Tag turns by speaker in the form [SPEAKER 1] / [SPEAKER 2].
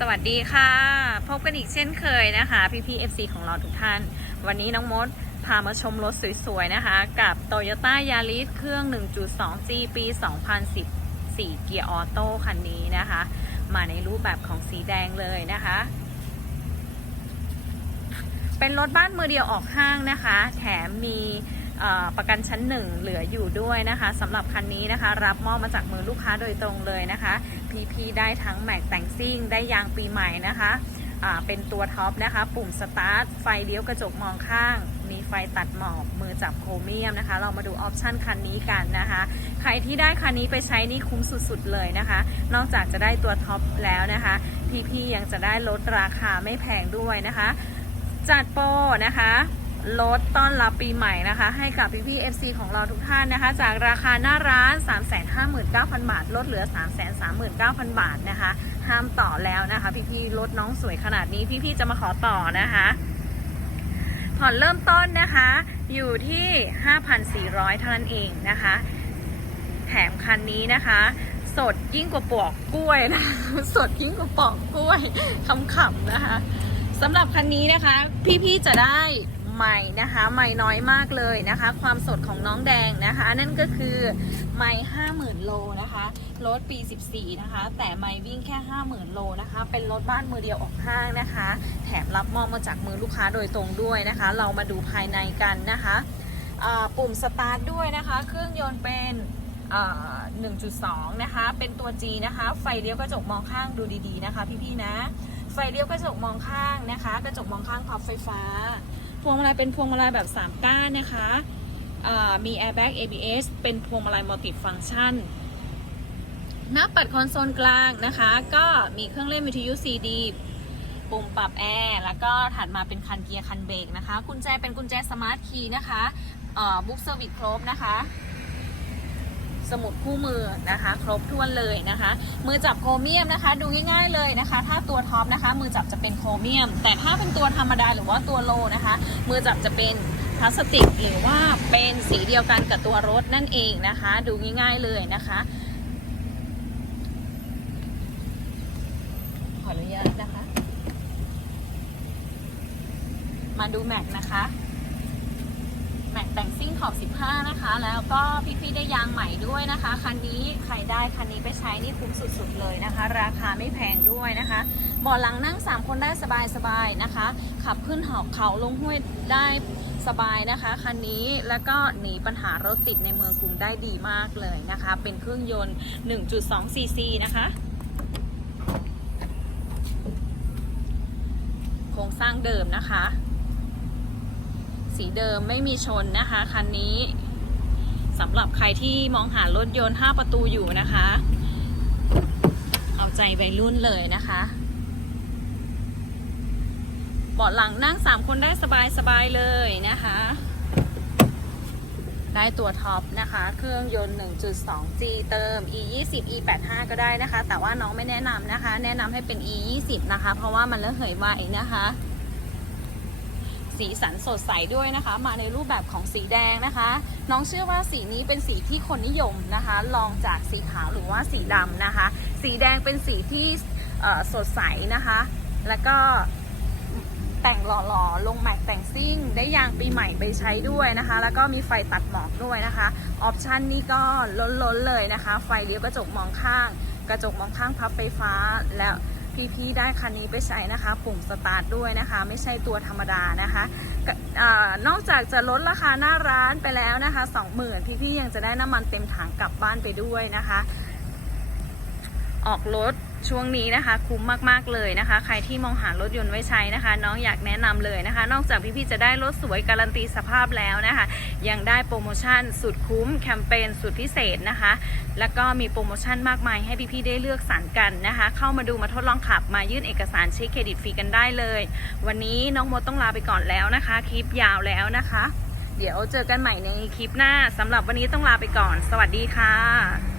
[SPEAKER 1] สวัสดีค่ะ พบกันอีกเช่นเคยนะคะพี่พีเอฟซีของเราทุกท่าน วันนี้น้องมดพามาชมรถสวยๆนะคะ กับ Toyota Yaris เครื่อง 1.2G ปี 2014 เกียร์ออโต้คันนี้นะคะ มาในรูปแบบของสีแดงเลยนะคะ เป็นรถบ้านมือเดียวออกห้างนะคะ แถมมี ประกันชั้นหนึ่งเหลืออยู่ด้วยนะคะสำหรับคันนี้นะคะ รับมอบมาจากมือลูกค้าโดยตรงเลยนะคะ PP ได้ทั้งแม็กแต่งซิ่ง ได้ยางปีใหม่นะคะเป็นตัวท็อปนะคะ ปุ่มสตาร์ท ไฟเลี้ยวกระจกมองข้าง มีไฟตัดหมอกมือจับโครเมียมนะคะ เรามาดูออปชันคันนี้กันนะคะ ใครที่ได้คันนี้ไปใช้นี่คุ้มสุดๆเลยนะคะ นอกจากจะได้ตัวท็อปแล้วนะคะ PP ยังจะได้ลดราคาไม่แพงด้วยนะคะ จัดโปรนะคะ ลดต้อนรับปีใหม่นะคะ ให้กับพี่พี่ FC ของเราทุกท่านนะคะ จากราคาหน้าร้าน 359,000 บาท ลดเหลือ 339,000 บาทนะคะ ห้ามต่อแล้วนะคะ พี่พี่ลดน้องสวยขนาดนี้พี่พี่จะมาขอต่อนะคะผ่อนเริ่มต้นนะคะ อยู่ที่ 5,400 เท่านั้นเองนะคะ แถมคันนี้นะคะ สดยิ่งกว่าปอกกล้วยนะ สดยิ่งกว่าปอกกล้วยคำๆนะคะสำหรับคันนี้นะคะ พี่ๆจะได้ ใหม่นะคะใหม่น้อยมากเลยนะคะ ความสดของน้องแดงนะคะ นั่นก็คือใหม่50,000โลนะคะรถปี 14 นะคะ แต่ไม่วิ่งแค่ 50,000 โลนะคะ เป็นรถบ้านมือเดียวออกห้างนะคะ แถมรับมอบมาจากมือลูกค้าโดยตรงด้วยนะคะ เรามาดูภายในกันนะคะปุ่มสตาร์ทด้วยนะคะ เครื่องยนต์เป็นอ่า1.2 นะคะ เป็นตัว G นะคะ ไฟเลี้ยวกระจกมองข้างดูดีๆนะคะ พี่ๆนะ ไฟเลี้ยวกระจกมองข้างนะคะ กระจกมองข้างพับไฟฟ้า พวงมาลัยเป็นพวงมาลัยแบบ3ก้านนะคะมี airbag ABS เป็นพวงมาลัยมัลติฟังก์ชันหน้าปัดคอนโซลกลางนะคะ ก็มีเครื่องเล่นวิทยุ CD ปุ่มปรับแอร์แล้วก็ถัดมาเป็นคันเกียร์คันเบรกนะคะ กุญแจเป็นกุญแจสมาร์ทคีย์นะคะบุ๊กเซอร์วิสครบนะคะ สมุดคู่มือนะคะ ครบถ้วนเลยนะคะ มือจับโครเมียมนะคะ ดูง่ายๆเลยนะคะ ถ้าตัวท็อปนะคะ มือจับจะเป็นโครเมียม แต่ถ้าเป็นตัวธรรมดาหรือว่าตัวโลนะคะ มือจับจะเป็นพลาสติก หรือว่าเป็นสีเดียวกันกับตัวรถนั่นเองนะคะ ดูง่ายๆเลยนะคะขออนุญาตนะคะ มาดูแม็กนะคะ แม็กแต่งซิ่งขอบ 15 นะคะ แล้วก็พี่ๆได้ยางใหม่ด้วยนะคะ คันนี้ใครได้คันนี้ไปใช้นี่คุ้มสุดๆเลยนะคะ ราคาไม่แพงด้วยนะคะเบาะหลังนั่ง 3 คนได้สบายๆนะคะ ขับขึ้นหอกเขาลงห้วยได้สบายนะคะคันนี้แล้วก็หนีปัญหารถติดในเมืองกรุงได้ดีมากเลยนะคะ เป็นเครื่องยนต์ 1.2ซีซีนะคะโครงสร้างเดิมนะคะ สีเดิมไม่มีชนนะคะคันนี้สำหรับใครที่มองหารถยนต์ 5 ประตูอยู่นะคะ เอาใจวัยรุ่นเลยนะคะเบาะหลังนั่ง 3 คนได้สบายๆเลยนะคะ ได้ตัวท็อปนะคะ เครื่องยนต์ 1.2G เติม E 2 0 E 8 5ก็ได้นะคะ แต่ว่าน้องไม่แนะนำนะคะ แนะนำให้เป็น E 2 0นะคะ เพราะว่ามันระเหยไวนะคะ สีสันสดใสด้วยนะคะ มาในรูปแบบของสีแดงนะคะ น้องเชื่อว่าสีนี้เป็นสีที่คนนิยมนะคะ ลองจากสีขาวหรือว่าสีดำนะคะ สีแดงเป็นสีที่สดใสนะคะ แล้วก็แต่งหล่อๆ ลงแม็กแต่งซิ่ง ได้ยางปีใหม่ไปใช้ด้วยนะคะ แล้วก็มีไฟตัดหมอกด้วยนะคะ ออปชันนี้ก็ล้นๆเลยนะคะ ไฟเลี้ยวกระจกมองข้าง กระจกมองข้างพับไฟฟ้าแล้ว พี่ๆได้คันนี้ไปใช้นะคะ ปุ่มสตาร์ทด้วยนะคะ ไม่ใช่ตัวธรรมดานะคะออนอกจากจะลดราคาหน้าร้านไปแล้วนะคะ 20,000พี่ๆยังจะได้น้ำมันเต็มถังกลับบ้านไปด้วยนะคะ ออกรถ ช่วงนี้นะคะ คุ้มมากๆเลยนะคะ ใครที่มองหารถยนต์ไว้ใช้นะคะ น้องอยากแนะนำเลยนะคะ นอกจากพี่ๆจะได้รถสวยการันตีสภาพแล้วนะคะ ยังได้โปรโมชั่นสุดคุ้มแคมเปญสุดพิเศษนะคะ แล้วก็มีโปรโมชั่นมากมายให้พี่ๆได้เลือกสรรกันนะคะ เข้ามาดูมาทดลองขับมายื่นเอกสารเช็คเครดิตฟรีกันได้เลย วันนี้น้องโมต้องลาไปก่อนแล้วนะคะ คลิปยาวแล้วนะคะ เดี๋ยวเจอกันใหม่ในคลิปหน้าสำหรับวันนี้ต้องลาไปก่อน สวัสดีค่ะ